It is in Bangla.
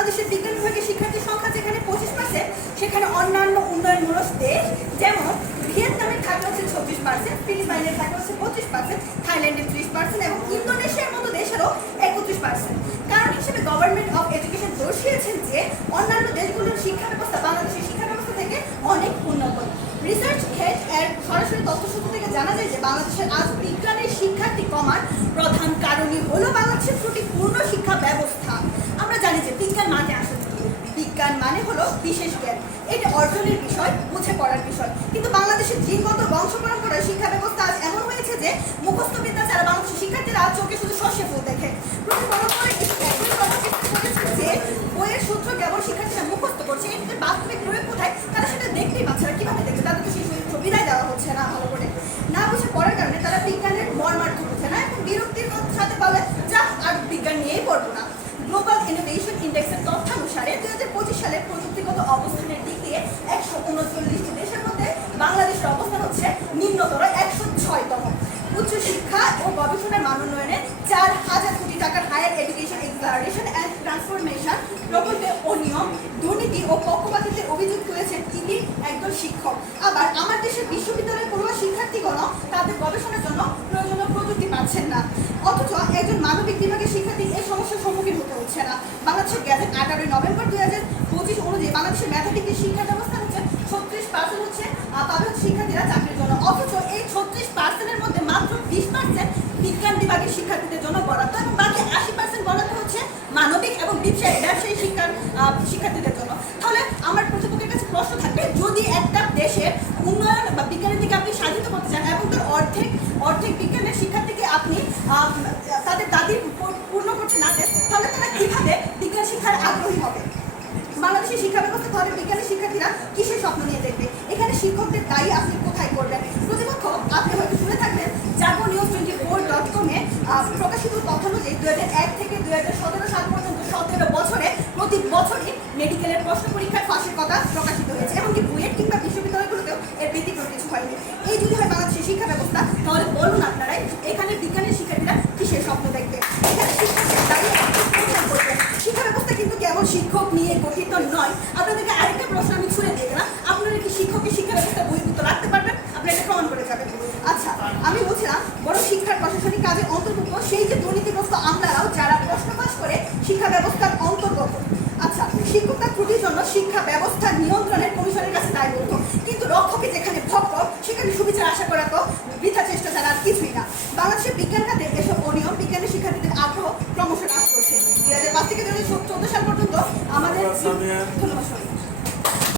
বাংলাদেশের বিজ্ঞান বিভাগের শিক্ষার্থীর সংখ্যা যেখানে পঁচিশ পার্সেন্ট সেখানে অন্যান্য উন্নয়নমূলক দেশ, যেমন ভিয়েতনামের থাকলে হচ্ছে ছব্বিশ পার্সেন্ট ফিলিপাইনের থাকলে হচ্ছে পঁচিশ পার্সেন্ট থাইল্যান্ডের ত্রিশ পার্সেন্ট এবং ইন্দোনেশিয়ার মতো দেশেরও একত্রিশ পার্সেন্ট কারণ হিসেবে গভর্নমেন্ট অফ এডুকেশন দর্শিয়েছেন যে অন্যান্য দেশগুলোর শিক্ষা ব্যবস্থা বাংলাদেশের শিক্ষা ব্যবস্থা থেকে অনেক উন্নত। রিসার্চ হেড এর সরাসরি তথ্যসূত্র থেকে জানা যায় যে বাংলাদেশের আজ বিজ্ঞানের শিক্ষার্থী কমার প্রধান কারণই হলো বাংলাদেশের ত্রুটিপূর্ণ শিক্ষা ব্যবস্থা আমরা জানি যে বিজ্ঞান মানে আসলে কি? বিজ্ঞান মানে হলো বিশেষ জ্ঞান। এটা অর্জনের বিষয় বুঝে পড়ার বিষয়। কিন্তু বাংলাদেশের জিনগত বংশ পরম্পরার শিক্ষা ব্যবস্থা আজ এমন হয়েছে যে মুখস্থ বিদ্যা যারা বাংলাদেশের শিক্ষার্থীরা আজ চোখে শুধু শস্যে ফুল দেখে। যে বইয়ের সূত্র কেবল শিক্ষার্থীরা মুখস্থ করছে এর বাস্তবিক প্রয়োগ কোথায়, তারা সেটা দেখতেই পাচ্ছে না। কীভাবে দেখবে তাদেরকে সেই সুবিধাই দেওয়া হচ্ছে না বুঝে পড়ার কারণে তারা বিজ্ঞানের মর্মার্থ বুঝে না এবং বিরক্তির সাথে বলে যা আর বিজ্ঞান নিয়েই পড়ব না গ্লোবাল ইনোভেশন ইন্ডেক্সের তথ্যানুসারে দুই হাজার পঁচিশ সালের প্রযুক্তিগত অবস্থানের দিক দিয়ে একশো উনচল্লিশটি দেশের মধ্যে বাংলাদেশের অবস্থান হচ্ছে নিম্নতর একশো ছয়তম। উচ্চশিক্ষা ও গবেষণার মান উন্নয়নে চার হাজার কোটি টাকার higher education exploration and transformation প্রকল্পে অনিয়ম, দুর্নীতি ও পক্ষপাতিত্বের অভিযোগ তুলেছেন তিনি একজন শিক্ষক। আবার আমার দেশের বিশ্ববিদ্যালয়ের পড়ুয়া শিক্ষার্থীগণ তাদের গবেষণার জন্য প্রয়োজনীয় প্রযুক্তি পাচ্ছেন না। অথচ একজন মানবিক বিভাগের শিক্ষার্থী এই সমস্যার সম্মুখীন হতে হচ্ছে না। বাংলাদেশের গ্যাজেট আঠারোই নভেম্বর দুই হাজার পঁচিশ অনুযায়ী বাংলাদেশের মেধাবৃত্তির শিক্ষা ব্যবস্থা হচ্ছে ছত্রিশ পার্সেন্ট হচ্ছে আহ, পাবে হচ্ছে শিক্ষার্থীরা চাকরির জন্য অথচ এই ছত্রিশ পার্সেন্টের মধ্যে মাত্র বিশ পার্সেন্ট বিজ্ঞান বিভাগের শিক্ষার্থীদের জন্য বরাদ্দ এবং বাকি আশি পার্সেন্ট বরাদ্দ হচ্ছে মানবিক এবং ব্যবসায়ী ব্যবসায়ী শিক্ষার শিক্ষার্থীদের জন্য। তাহলে আমার প্রতিপক্ষের কাছে প্রশ্ন থাকবে, যদি একটা দেশের উন্নয়ন বা বিজ্ঞানের দিকে আপনি সাধিত করতে চান এবং তার অর্ধেক অর্ধেক বিজ্ঞানের শিক্ষার্থীকে আপনি তাদের দাবি পূর্ণ করতে না তাহলে তারা কীভাবে বিজ্ঞান শিক্ষার আগ্রহী হবে? বাংলাদেশের শিক্ষা ব্যবস্থা, তাহলে বিজ্ঞানের শিক্ষার্থীরা কিসের স্বপ্ন নিয়ে দেখবে? এখানে শিক্ষকদের দায়ী তথ্য অনুযায়ী দু এক থেকে দু হাজার সতেরো সাল পর্যন্ত সতেরো বছরে প্রতি বছরই মেডিকেলের প্রশ্ন পরীক্ষার ফাঁসের কথা প্রকাশিত হয়েছে, এমনকি বুয়েট কিংবা বিশ্ববিদ্যালয়গুলোতেও এর ব্যতিক্রম কিছু হয়নি এই যদি হয় বাংলাদেশের শিক্ষা ব্যবস্থা, তাহলে বলুন আপনারাই এখানে বিজ্ঞানের শিক্ষার্থীরা কিসের স্বপ্ন দেখবে এখানে? শিক্ষা ব্যবস্থা কিন্তু কেবল শিক্ষক নিয়ে গঠিত নয় আপনাদেরকে আরেকটা প্রশ্ন আমি ছুড়ে দিয়ে গেলাম আপনারা কি শিক্ষকের শিক্ষা ব্যবস্থা বহির্ভূত রাখতে পারবেন আপনি এটা প্রমাণ করে যাবেন আচ্ছা আমি বলছিলাম বড় শিক্ষার কাজে অন্তর্ভুক্ত সেই যে দুর্নীতিগ্রস্ত আমলারাও যারা প্রশ্ন পাশ করে শিক্ষা ব্যবস্থার অন্তর্গত। আচ্ছা শিক্ষকতার ত্রুটির জন্য শিক্ষা ব্যবস্থা নিয়ন্ত্রণের কমিশনের কাছে দায়বদ্ধ। কিন্তু রক্ষকে যেখানে ভক্ত সেখানে সুবিচার আশা করা তো বৃথা চেষ্টা ছাড়া আর কিছুই না। বাংলাদেশের বিজ্ঞান খাতে এসব অনিয়ম বিজ্ঞানের শিক্ষার্থীদের আগ্রহ ক্রমশ হ্রাস করছে। দুই হাজার পাঁচ থেকে দুই হাজার চোদ্দ সাল পর্যন্ত আমাদের ধন্যবাদ সবাইকে।